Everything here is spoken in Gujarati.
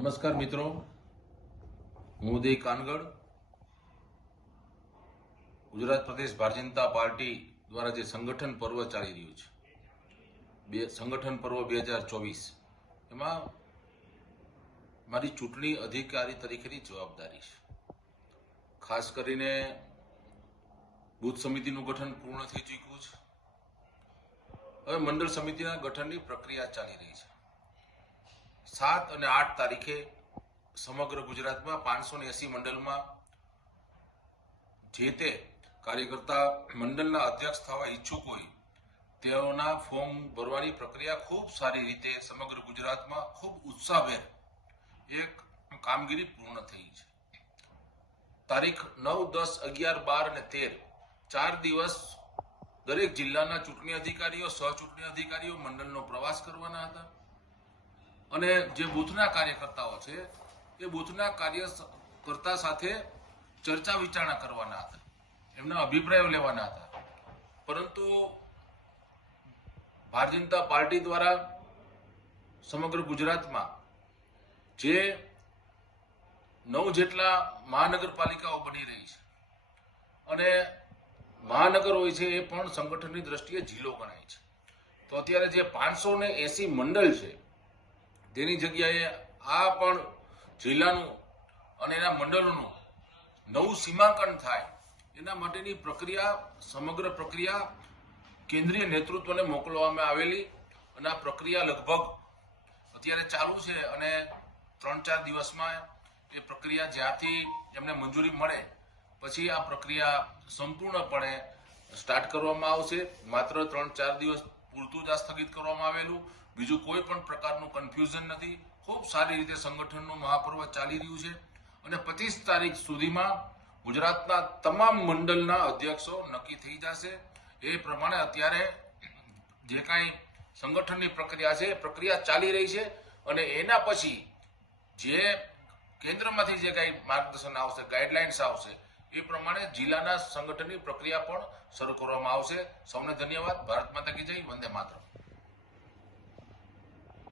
નમસ્કાર મિત્રો હું ઉદય કાનગડ ગુજરાત પ્રદેશ ભારતીય જનતા પાર્ટી દ્વારા જે સંગઠન પર્વ ચાલી રહ્યું છે બે સંગઠન પર્વ બે હજાર ચોવીસ એમાં મારી ચૂંટણી અધિકારી તરીકેની જવાબદારી છે ખાસ કરીને બુથ સમિતિનું ગઠન પૂર્ણ થઈ ચૂક્યું છે હવે મંડળ સમિતિના ગઠનની પ્રક્રિયા ચાલી રહી છે સાત અને આઠ તારીખે સમગ્ર ગુજરાતમાં પાંચસો ને એસી મંડળમાં જે તે કાર્યકર્તા મંડળના અધ્યક્ષ થવા ઈચ્છુક હોય તેઓના ફોર્મ ભરવાની પ્રક્રિયા ખૂબ સારી રીતે સમગ્ર ગુજરાતમાં ખૂબ ઉત્સાહભેર એક કામગીરી પૂર્ણ થઈ છે તારીખ નવ દસ અગિયાર બાર અને તેર ચાર દિવસ દરેક જિલ્લાના ચૂંટણી અધિકારીઓ સહ અધિકારીઓ મંડળનો પ્રવાસ કરવાના હતા અને જે બુથના કાર્યકર્તાઓ છે એ બુથના કાર્યકર્તા સાથે ચર્ચા વિચારણા કરવાના હતા એમના અભિપ્રાયો લેવાના હતા પરંતુ ભારતીય જનતા પાર્ટી દ્વારા સમગ્ર ગુજરાતમાં જે નવ જેટલા મહાનગરપાલિકાઓ બની રહી છે અને મહાનગર હોય છે એ પણ સંગઠનની દ્રષ્ટિએ જિલ્લો ગણાય છે તો અત્યારે જે પાંચસો ને એસી મંડળ છે તેની જગ્યાએ આ પણ જિલ્લાનું અને એના મંડળોનું નવું સીમાંકન થાય એના માટેની પ્રક્રિયા સમગ્ર પ્રક્રિયા કેન્દ્રીય નેતૃત્વને મોકલવામાં આવેલી અને આ પ્રક્રિયા લગભગ અત્યારે ચાલુ છે અને ત્રણ ચાર દિવસમાં એ પ્રક્રિયા જ્યાંથી એમને મંજૂરી મળે પછી આ પ્રક્રિયા સંપૂર્ણપણે સ્ટાર્ટ કરવામાં આવશે માત્ર ત્રણ ચાર દિવસ પૂરતું જ આ સ્થગિત કરવામાં આવેલું બીજું કોઈ પણ પ્રકારનું કન્ફ્યુઝન નથી ખૂબ સારી રીતે સંગઠનનું મહાપર્વ ચાલી રહ્યું છે અને પચીસ તારીખ સુધીમાં ગુજરાતના તમામ મંડળના અધ્યક્ષો નક્કી થઈ જશે એ પ્રમાણે અત્યારે જે કાંઈ સંગઠનની પ્રક્રિયા છે પ્રક્રિયા ચાલી રહી છે અને એના પછી જે કેન્દ્રમાંથી જે કાંઈ માર્ગદર્શન આવશે ગાઈડલાઇન્સ આવશે એ પ્રમાણે જિલ્લાના સંગઠનની પ્રક્રિયા પણ શરૂ કરવામાં આવશે સૌને ધન્યવાદ ભારત માતા કી જય વંદે માતરમ